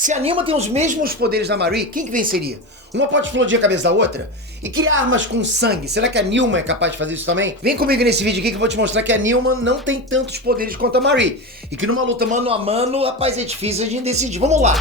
Se a Nilma tem os mesmos poderes da Marie, quem que venceria? Uma pode explodir a cabeça da outra? E criar armas com sangue, será que a Nilma é capaz de fazer isso também? Vem comigo nesse vídeo aqui que eu vou te mostrar que a Nilma não tem tantos poderes quanto a Marie. E que numa luta mano a mano, rapaz, é difícil a gente decidir. Vamos lá!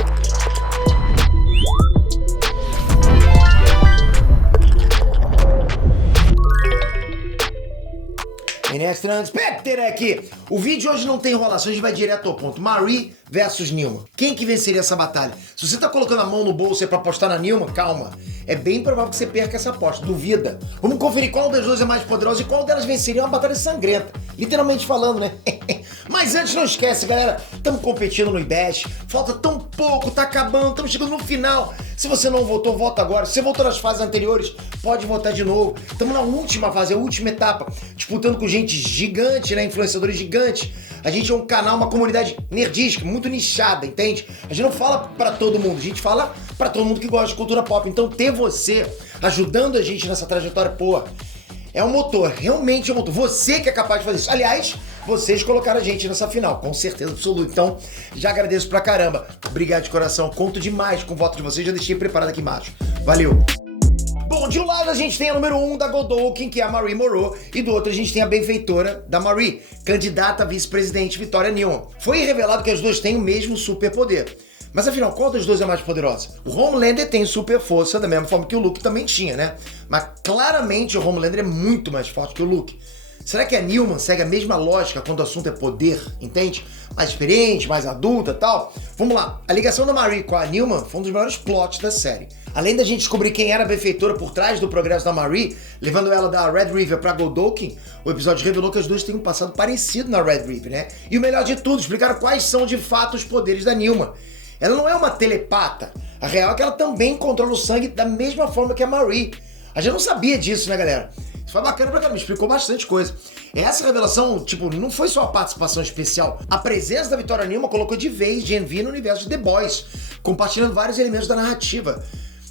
Menestrantes, Peter aqui. O vídeo hoje não tem enrolação, a gente vai direto ao ponto. Marie versus Nilma. Quem que venceria essa batalha? Se você tá colocando a mão no bolso pra apostar na Nilma, calma. É bem provável que você perca essa aposta, duvida. Vamos conferir qual das duas é mais poderosa e qual delas venceria uma batalha sangrenta. Literalmente falando, né? Mas antes, não esquece, galera, estamos competindo no IBEST, falta tão pouco, tá acabando, estamos chegando no final. Se você não votou, vota agora. Se você votou nas fases anteriores, pode votar de novo. Estamos na última fase, a última etapa, disputando com gente gigante, né? Influenciadores gigantes. A gente é um canal, uma comunidade nerdística, muito nichada, entende? A gente não fala pra todo mundo, a gente fala pra todo mundo que gosta de cultura pop. Então ter você ajudando a gente nessa trajetória, pô, é um motor, realmente é um motor. Você que é capaz de fazer isso. Aliás, vocês colocaram a gente nessa final, com certeza absoluta. Então, já agradeço pra caramba. Obrigado de coração. Conto demais com o voto de vocês. Já deixei preparado aqui embaixo. Valeu! Bom, de um lado a gente tem a número 1 da Godolphin, que é a Marie Moreau, e do outro a gente tem a benfeitora da Marie, candidata a vice-presidente Victoria Nilma. Foi revelado que as duas têm o mesmo superpoder. Mas afinal, qual das duas é mais poderosa? O Homelander tem super força, da mesma forma que o Luke também tinha, né? Mas claramente o Homelander é muito mais forte que o Luke. Será que a Nilma segue a mesma lógica quando o assunto é poder, entende? Mais experiente, mais adulta e tal? Vamos lá, a ligação da Marie com a Nilma foi um dos maiores plots da série. Além da gente descobrir quem era a benfeitora por trás do progresso da Marie, levando ela da Red River pra Godolphin, o episódio revelou que as duas têm um passado parecido na Red River, né? E o melhor de tudo, explicaram quais são de fato os poderes da Nilma. Ela não é uma telepata. A real é que ela também controla o sangue da mesma forma que a Marie. A gente não sabia disso, né, galera? Isso foi bacana pra caramba, me explicou bastante coisa. Essa revelação, tipo, não foi só a participação especial. A presença da Victoria Nilma colocou de vez Gen V no universo de The Boys, compartilhando vários elementos da narrativa.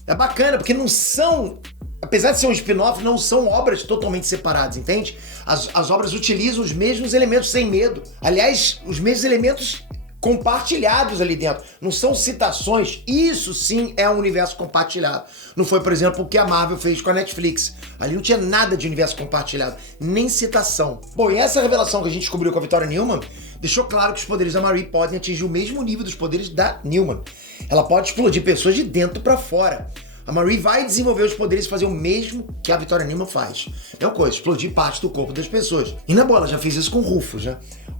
É bacana, porque não são... Apesar de ser um spin-off, não são obras totalmente separadas, entende? As obras utilizam os mesmos elementos sem medo. Aliás, os mesmos elementos compartilhados ali dentro. Não são citações. Isso sim é um universo compartilhado. Não foi, por exemplo, o que a Marvel fez com a Netflix. Ali não tinha nada de universo compartilhado, nem citação. Bom, e essa revelação que a gente descobriu com a Victoria Nilma deixou claro que os poderes da Marie podem atingir o mesmo nível dos poderes da Nilma. Ela pode explodir pessoas de dentro pra fora. A Marie vai desenvolver os poderes e fazer o mesmo que a Victoria Nilma faz. É uma coisa, explodir parte do corpo das pessoas. E na boa, ela já fez isso com o Rufus, né?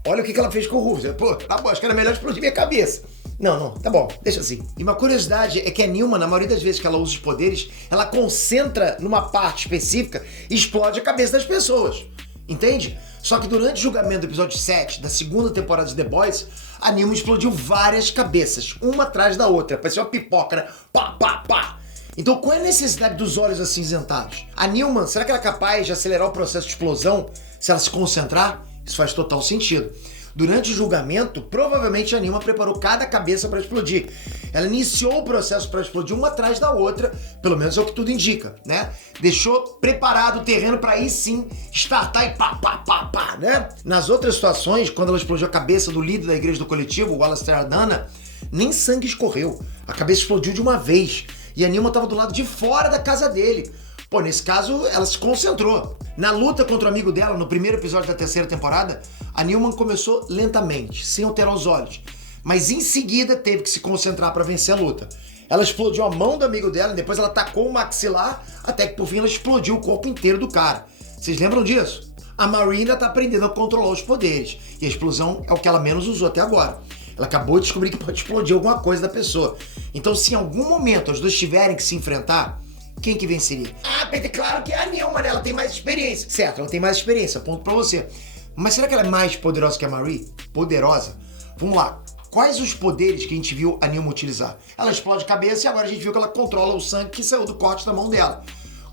Olha o que ela fez com o Rufus. Pô, tá bom, acho que era melhor explodir minha cabeça. Não, tá bom, deixa assim. E uma curiosidade é que a Nilma, na maioria das vezes que ela usa os poderes, ela concentra numa parte específica e explode a cabeça das pessoas. Entende? Só que durante o julgamento do episódio 7 da segunda temporada de The Boys, a Nilma explodiu várias cabeças, uma atrás da outra. Parecia uma pipoca, né? Pá, pá, pá. Então qual é a necessidade dos olhos acinzentados? A Nilma, será que ela é capaz de acelerar o processo de explosão se ela se concentrar? Isso faz total sentido. Durante o julgamento, provavelmente a Nilma preparou cada cabeça para explodir. Ela iniciou o processo para explodir uma atrás da outra, pelo menos é o que tudo indica, né? Deixou preparado o terreno para aí sim startar e pá, pá, pá, pá, né? Nas outras situações, quando ela explodiu a cabeça do líder da igreja do coletivo, o Alastair Ardana, nem sangue escorreu. A cabeça explodiu de uma vez. E a Nilma estava do lado de fora da casa dele. Pô, nesse caso, ela se concentrou. Na luta contra o amigo dela, no primeiro episódio da terceira temporada, a Nilma começou lentamente, sem alterar os olhos. Mas em seguida teve que se concentrar para vencer a luta. Ela explodiu a mão do amigo dela, e depois ela atacou o maxilar, até que por fim ela explodiu o corpo inteiro do cara. Vocês lembram disso? A Marie ainda tá aprendendo a controlar os poderes. E a explosão é o que ela menos usou até agora. Ela acabou de descobrir que pode explodir alguma coisa da pessoa. Então, se em algum momento as duas tiverem que se enfrentar, quem que venceria? Ah, Peter, claro que é a Nilma, né? Ela tem mais experiência. Certo, ela tem mais experiência, ponto pra você. Mas será que ela é mais poderosa que a Marie? Poderosa? Vamos lá. Quais os poderes que a gente viu a Nilma utilizar? Ela explode cabeça e agora a gente viu que ela controla o sangue que saiu do corte da mão dela.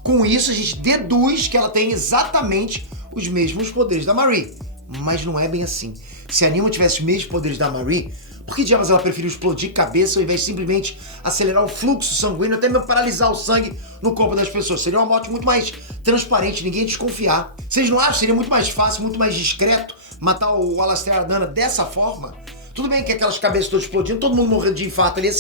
Com isso, a gente deduz que ela tem exatamente os mesmos poderes da Marie. Mas não é bem assim. Se a Nilma tivesse os mesmos poderes da Marie, por que diabos ela preferiu explodir cabeça ao invés de simplesmente acelerar o fluxo sanguíneo, até mesmo paralisar o sangue no corpo das pessoas? Seria uma morte muito mais transparente, ninguém ia desconfiar. Vocês não acham que seria muito mais fácil, muito mais discreto matar o Alastair Ardana dessa forma? Tudo bem que aquelas cabeças todas explodindo, todo mundo morrendo de infarto ali,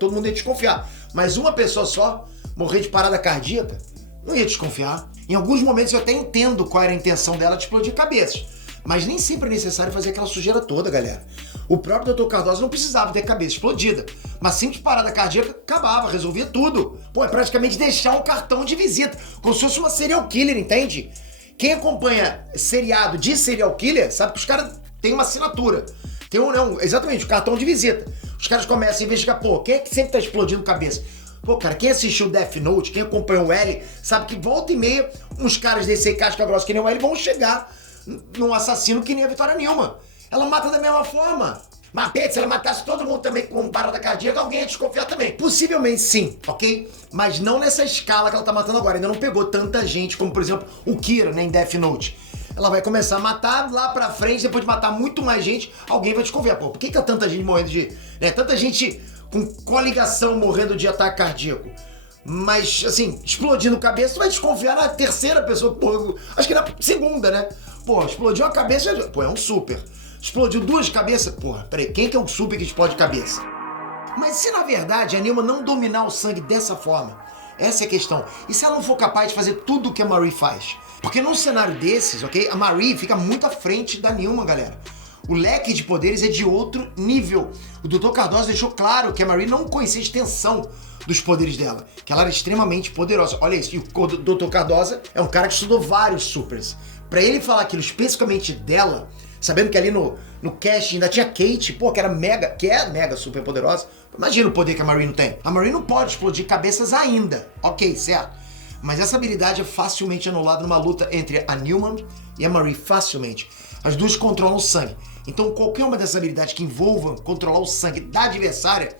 todo mundo ia desconfiar. Mas uma pessoa só morrer de parada cardíaca, não ia desconfiar. Em alguns momentos eu até entendo qual era a intenção dela de explodir cabeças. Mas nem sempre é necessário fazer aquela sujeira toda, galera. O próprio Dr. Cardoso não precisava ter cabeça explodida. Mas simples parada cardíaca acabava, resolvia tudo. Pô, é praticamente deixar um cartão de visita, como se fosse uma serial killer, entende? Quem acompanha seriado de serial killer sabe que os caras têm uma assinatura. Tem exatamente, o cartão de visita. Os caras começam a investigar, pô, quem é que sempre tá explodindo cabeça? Pô, cara, quem assistiu Death Note, quem acompanhou o L, sabe que volta e meia, uns caras desse aí, casca grossa que nem o L, vão chegar num assassino que nem a Victoria Newman. Ela mata da mesma forma. Mas, Pedro, se ela matasse todo mundo também com parada cardíaca, alguém ia desconfiar também. Possivelmente sim, ok? Mas não nessa escala que ela tá matando agora. Ainda não pegou tanta gente como, por exemplo, o Kira, né, em Death Note. Ela vai começar a matar lá pra frente, depois de matar muito mais gente, alguém vai desconfiar. Pô, por que há tanta gente morrendo de... tanta gente com coligação morrendo de ataque cardíaco? Mas, assim, explodindo cabeça, tu vai desconfiar na terceira pessoa. Pô, acho que na segunda, né? Pô, explodiu a cabeça, pô, é um super. Explodiu duas cabeças, porra, peraí, quem que é um super que explode cabeça? Mas se na verdade a Nilma não dominar o sangue dessa forma, essa é a questão. E se ela não for capaz de fazer tudo o que a Marie faz? Porque num cenário desses, ok, a Marie fica muito à frente da Nilma, galera. O leque de poderes é de outro nível. O Dr. Cardoso deixou claro que a Marie não conhecia a extensão dos poderes dela, que ela era extremamente poderosa. Olha isso, e o Dr. Cardoso é um cara que estudou vários supers. Pra ele falar aquilo especificamente dela, sabendo que ali no cast ainda tinha Kate, pô, que é mega super poderosa. Imagina o poder que a Marie não tem. A Marie não pode explodir cabeças ainda, ok, certo? Mas essa habilidade é facilmente anulada numa luta entre a Newman e a Marie, facilmente. As duas controlam o sangue. Então qualquer uma dessas habilidades que envolvam controlar o sangue da adversária,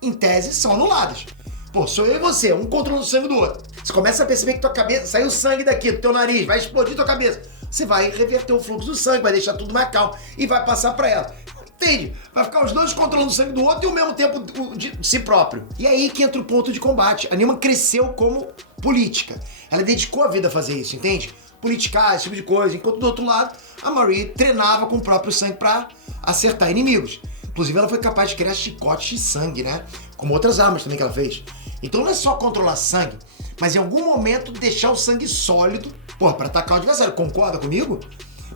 em tese, são anuladas. Pô, sou eu e você, um controlando o sangue do outro. Você começa a perceber que tua cabeça, saiu sangue daqui do teu nariz, vai explodir tua cabeça. Você vai reverter o fluxo do sangue, vai deixar tudo mais calmo e vai passar pra ela. Entende? Vai ficar os dois controlando o sangue do outro e ao mesmo tempo de si próprio. E aí que entra o ponto de combate. A Nilma cresceu como política. Ela dedicou a vida a fazer isso, entende? Politicar, esse tipo de coisa. Enquanto do outro lado, a Marie treinava com o próprio sangue pra acertar inimigos. Inclusive, ela foi capaz de criar chicotes de sangue, né? Como outras armas também que ela fez. Então não é só controlar sangue, mas em algum momento deixar o sangue sólido, pô, pra atacar o adversário. Concorda comigo?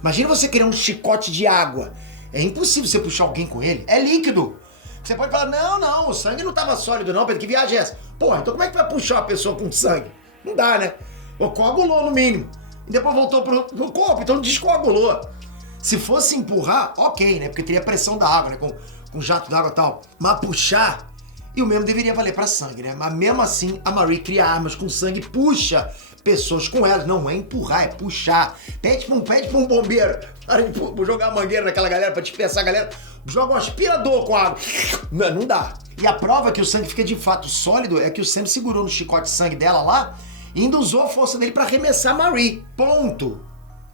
Imagina você criar um chicote de água. É impossível você puxar alguém com ele. É líquido. Você pode falar, não, o sangue não tava sólido não, Pedro, que viagem é essa? Porra, então como é que vai puxar uma pessoa com sangue? Não dá, né? Coagulou no mínimo. E depois voltou pro corpo, então descoagulou. Se fosse empurrar, ok, né? Porque teria a pressão da água, né? Com jato d'água e tal. Mas puxar, e o mesmo deveria valer pra sangue, né? Mas mesmo assim, a Marie cria armas com sangue e puxa pessoas com elas. Não é empurrar, é puxar. Pede pra um bombeiro, para de jogar a mangueira naquela galera, pra dispersar a galera. Joga um aspirador com água. Não dá. E a prova que o sangue fica de fato sólido é que o Sam segurou no chicote de sangue dela lá e ainda usou a força dele pra arremessar a Marie. Ponto.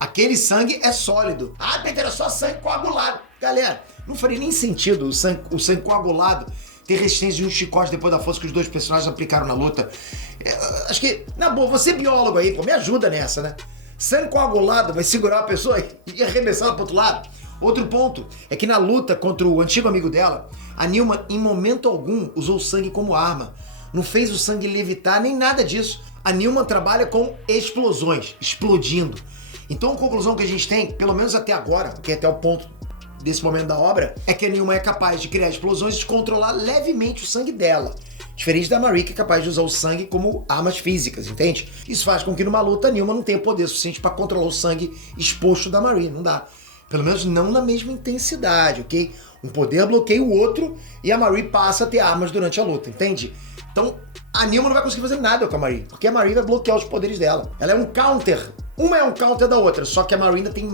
Aquele sangue é sólido. Ah, Pedro, era só sangue coagulado. Galera, não faria nem sentido o sangue coagulado ter resistência de um chicote depois da força que os dois personagens aplicaram na luta. Acho que, na boa, você biólogo aí, pô, me ajuda nessa, né? Sangue coagulado vai segurar a pessoa e arremessar ela pro outro lado. Outro ponto é que na luta contra o antigo amigo dela, a Nilma, em momento algum, usou o sangue como arma. Não fez o sangue levitar, nem nada disso. A Nilma trabalha com explosões, explodindo. Então a conclusão que a gente tem, pelo menos até agora, que é até o ponto desse momento da obra, é que a Nilma é capaz de criar explosões e de controlar levemente o sangue dela. Diferente da Marie, que é capaz de usar o sangue como armas físicas, entende? Isso faz com que numa luta a Nilma não tenha poder suficiente para controlar o sangue exposto da Marie, não dá. Pelo menos não na mesma intensidade, ok? Um poder bloqueia o outro e a Marie passa a ter armas durante a luta, entende? Então a Nilma não vai conseguir fazer nada com a Marie, porque a Marie vai bloquear os poderes dela. Ela é um counter. Uma é um counter da outra, só que a Marie ainda tem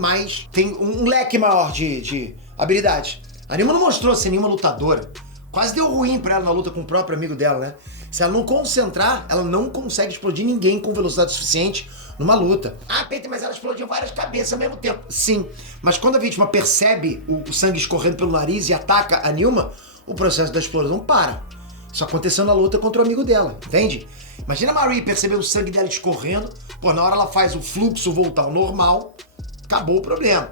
um leque maior de habilidades. A Nilma não mostrou ser nenhuma lutadora. Quase deu ruim pra ela na luta com o próprio amigo dela, né? Se ela não concentrar, ela não consegue explodir ninguém com velocidade suficiente numa luta. Ah, Peter, mas ela explodiu várias cabeças ao mesmo tempo. Sim, mas quando a vítima percebe o sangue escorrendo pelo nariz e ataca a Nilma, o processo da explosão para. Isso aconteceu na luta contra o amigo dela, entende? Imagina a Marie perceber o sangue dela escorrendo, pô, na hora ela faz o fluxo voltar ao normal, acabou o problema.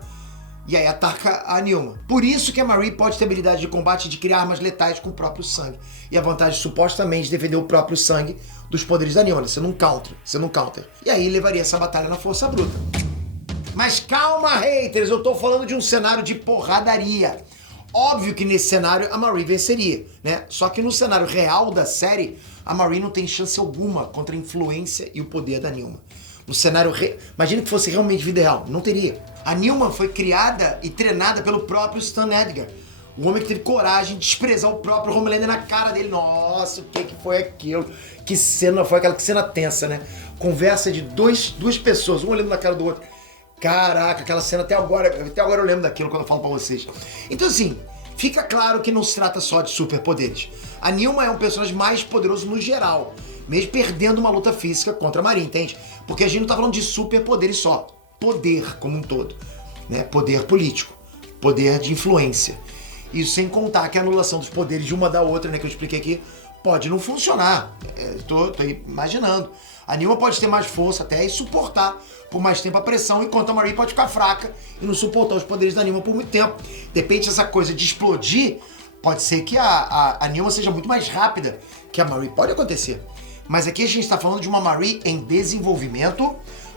E aí ataca a Nilma. Por isso que a Marie pode ter habilidade de combate de criar armas letais com o próprio sangue. E a vantagem, supostamente, de defender o próprio sangue dos poderes da Nilma. Você não counter. E aí levaria essa batalha na força bruta. Mas calma, haters, eu tô falando de um cenário de porradaria. Óbvio que nesse cenário a Marie venceria, né? Só que no cenário real da série, a Marie não tem chance alguma contra a influência e o poder da Nilma. No cenário... Imagina que fosse realmente vida real. Não teria. A Nilma foi criada e treinada pelo próprio Stan Edgar. O homem que teve coragem de desprezar o próprio Homelander na cara dele. Nossa, o que foi aquilo? Que cena foi aquela? Que cena tensa, né? Conversa de duas pessoas, um olhando na cara do outro. Caraca, aquela cena até agora eu lembro daquilo quando eu falo pra vocês. Então assim, fica claro que não se trata só de superpoderes. A Nilma é um personagem mais poderoso no geral, mesmo perdendo uma luta física contra a Marie, entende? Porque a gente não tá falando de superpoderes só, poder como um todo, né? Poder político, poder de influência. Isso sem contar que a anulação dos poderes de uma da outra, né, que eu expliquei aqui, pode não funcionar. Tô imaginando. A Nilma pode ter mais força até e suportar por mais tempo a pressão, enquanto a Marie pode ficar fraca e não suportar os poderes da Nilma por muito tempo. De repente, essa coisa de explodir, pode ser que a Nilma seja muito mais rápida que a Marie. Pode acontecer. Mas aqui a gente está falando de uma Marie em desenvolvimento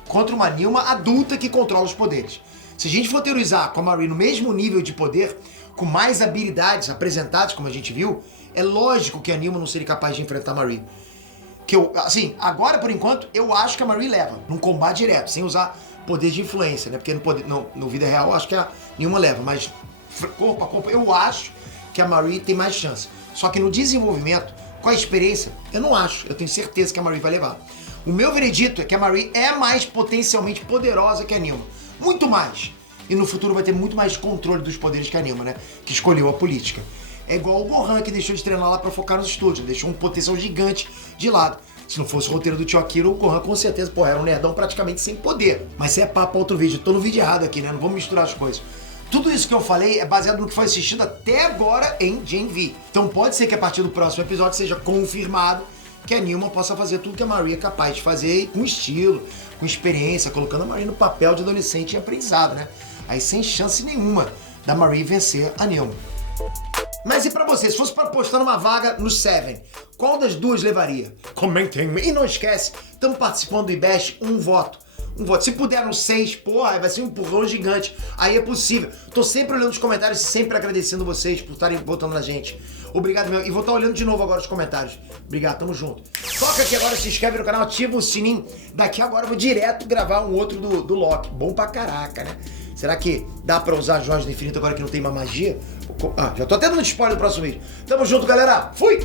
contra uma Nilma adulta que controla os poderes. Se a gente for teorizar com a Marie no mesmo nível de poder, com mais habilidades apresentadas, como a gente viu, é lógico que a Nilma não seria capaz de enfrentar a Marie. Agora, por enquanto, eu acho que a Marie leva, num combate direto, sem usar poder de influência, né? Porque no vida real, eu acho que a Nilma leva, mas corpo a corpo, eu acho que a Marie tem mais chance. Só que no desenvolvimento, com a experiência, eu não acho, eu tenho certeza que a Marie vai levar. O meu veredito é que a Marie é mais potencialmente poderosa que a Nilma. Muito mais. E no futuro vai ter muito mais controle dos poderes que a Nilma, né? Que escolheu a política. É igual o Gohan, que deixou de treinar lá pra focar nos estúdios. Deixou um potencial gigante de lado. Se não fosse o roteiro do Tio Akira, o Gohan com certeza, era um nerdão praticamente sem poder. Mas isso é papo pra outro vídeo. Eu tô no vídeo errado aqui, né? Não vamos misturar as coisas. Tudo isso que eu falei é baseado no que foi assistido até agora em Gen V. Então pode ser que a partir do próximo episódio seja confirmado que a Nilma possa fazer tudo que a Marie é capaz de fazer com estilo, com experiência, colocando a Marie no papel de adolescente e aprendizado, né? Aí sem chance nenhuma da Marie vencer a Nilma. Mas e pra você, se fosse pra apostar numa vaga no Seven, qual das duas levaria? Comentem. E não esquece, estamos participando do IBEST, um voto. Se puder no 6, porra, vai ser um empurrão gigante. Aí é possível. Tô sempre olhando os comentários e sempre agradecendo vocês por estarem votando na gente. Obrigado, meu. E vou estar olhando de novo agora os comentários. Obrigado, tamo junto. Toca aqui agora, se inscreve no canal, ativa o sininho. Daqui agora eu vou direto gravar um outro do Loki. Bom pra caraca, né? Será que dá pra usar Joias do Infinito agora que não tem mais magia? Já tô até dando spoiler no próximo vídeo. Tamo junto, galera. Fui!